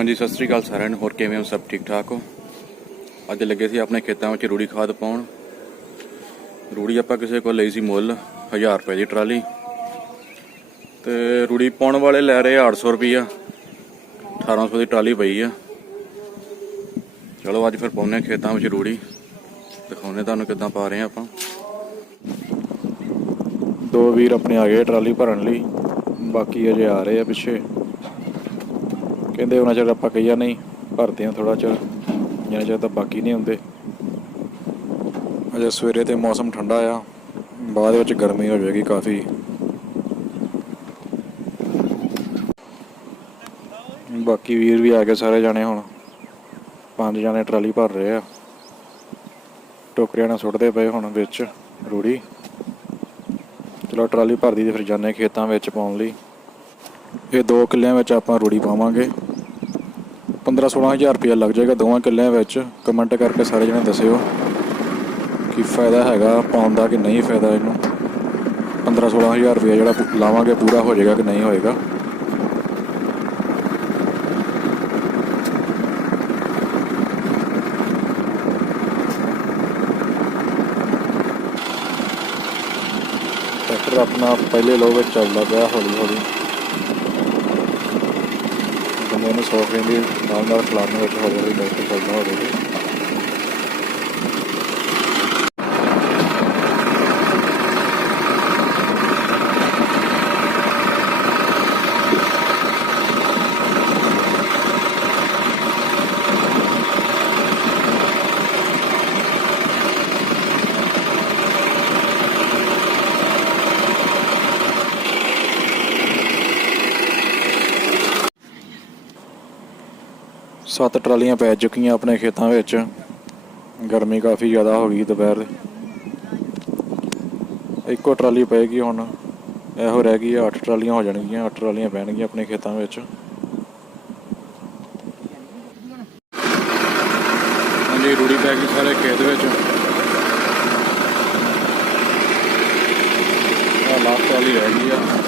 ਹਾਂਜੀ, ਸਤਿ ਸ੍ਰੀ ਅਕਾਲ ਸਾਰਿਆਂ ਨੂੰ। ਹੋਰ ਕਿਵੇਂ ਹੋ? ਸਭ ਠੀਕ ਠਾਕ ਹੋ? ਅੱਜ ਲੱਗੇ ਸੀ ਆਪਣੇ ਖੇਤਾਂ ਵਿੱਚ ਰੂੜੀ ਖਾਦ ਪਾਉਣ। ਰੂੜੀ ਆਪਾਂ ਕਿਸੇ ਕੋਲ ਲਈ ਸੀ ਮੁੱਲ 1000 ਰੁਪਏ ਦੀ ਟਰਾਲੀ। ਤੇ ਰੂੜੀ ਪਾਉਣ ਵਾਲੇ ਲੈ ਰਹੇ ਆ 800 ਰੁਪਈਆ। 1800 ਦੀ ਟਰਾਲੀ ਪਈ ਆ। ਚਲੋ, ਅੱਜ ਫਿਰ ਪਾਉਨੇ ਆ ਖੇਤਾਂ ਵਿੱਚ ਰੂੜੀ। ਦਿਖਾਉਨੇ ਤੁਹਾਨੂੰ ਕਿੱਦਾਂ ਪਾ ਰਹੇ ਆ ਆਪਾਂ। ਦੋ ਵੀਰ ਆਪਣੇ ਆ ਗਏ ਟਰਾਲੀ ਭਰਨ ਲਈ। ਬਾਕੀ ਅਜੇ ਆ ਰਹੇ ਆ ਪਿੱਛੇ। ਕਹਿੰਦੇ ਉਹਨਾਂ ਚਿਰ ਆਪਾਂ ਕਹੀਆ ਨਹੀਂ, ਭਰਦੇ ਆ ਥੋੜਾ ਚਿਰ, ਜਿੰਨਾ ਚਿਰ ਤਾਂ ਬਾਕੀ ਨਹੀਂ ਹੁੰਦੇ। ਅਜੇ ਸਵੇਰੇ ਤੇ ਮੌਸਮ ਠੰਡਾ ਆ, ਬਾਅਦ ਵਿੱਚ ਗਰਮੀ ਹੋ ਜਾਏਗੀ ਕਾਫੀ। ਬਾਕੀ ਵੀਰ ਵੀ ਆ ਗਏ ਸਾਰੇ ਜਾਣੇ ਹੁਣ। ਪੰਜ ਜਾਣੇ ਟਰਾਲੀ ਭਰ ਰਹੇ ਆ। ਟੋਕਰੀਆਂ ਨਾਲ ਸੁੱਟਦੇ ਪਏ ਹੁਣ ਵਿੱਚ, ਰੂੜੀ। ਚਲੋ ਟਰਾਲੀ ਭਰਦੀ ਤੇ ਫਿਰ ਜਾਣੇ ਖੇਤਾਂ ਵਿੱਚ ਪਾਉਣ ਲਈ। ਇਹ ਦੋ ਕਿੱਲਿਆਂ ਵਿੱਚ ਆਪਾਂ ਰੂੜੀ ਪਾਵਾਂਗੇ। 15 16000 ਰੁਪਇਆ ਲੱਗ ਜਾਏਗਾ ਦੋਵਾਂ ਕਿੱਲਿਆਂ ਵਿੱਚ। ਕਮੈਂਟ ਕਰਕੇ ਸਾਰੇ ਜਣੇ ਦੱਸਿਓ ਕਿ ਫਾਇਦਾ ਹੈਗਾ ਪਾਉਣ ਦਾ ਕਿ ਨਹੀਂ ਫਾਇਦਾ ਇਹਨੂੰ। 15 16000 ਰੁਪਇਆ ਜਿਹੜਾ ਲਾਵਾਂਗੇ ਪੂਰਾ ਹੋ ਜਾਏਗਾ ਕਿ ਨਹੀਂ ਹੋਏਗਾ। ਟਰੈਕਟਰ ਆਪਣਾ ਪਹਿਲੇ ਲੋਅ ਵਿੱਚ ਚੱਲਦਾ ਪਿਆ ਹੌਲੀ ਹੌਲੀ ਬੰਦੇ ਨੂੰ ਸੌਖ ਰਹਿੰਦੀ ਨਾਲ ਨਾਲ ਖਲਾਰਨ ਵਿੱਚ ਹੌਲੀ ਹੌਲੀ ਟਰੈਕਟਰ ਚੱਲਦਾ ਹੋਵੇਗਾ ਸੱਤ ਟਰਾਲੀਆਂ ਪੈ ਚੁੱਕੀਆਂ ਆਪਣੇ ਖੇਤਾਂ ਵਿੱਚ। ਗਰਮੀ ਕਾਫੀ ਜ਼ਿਆਦਾ ਹੋ ਗਈ ਦੁਪਹਿਰ ਇੱਕੋ ਟਰਾਲੀ ਪਏਗੀ ਹੁਣ। ਇਹੋ ਰਹਿ ਗਈ 8 ਟਰਾਲੀਆਂ ਹੋ ਜਾਣਗੀਆਂ 8 ਟਰਾਲੀਆਂ ਪੈਣਗੀਆਂ ਆਪਣੇ ਖੇਤਾਂ ਵਿੱਚ। ਹਾਂਜੀ, ਰੂੜੀ ਪੈ ਗਈ ਸਾਰੇ ਖੇਤ ਵਿੱਚ। ਆ ਲਾਸਟ ਟਰਾਲੀ ਰਹਿ ਗਈ ਆ।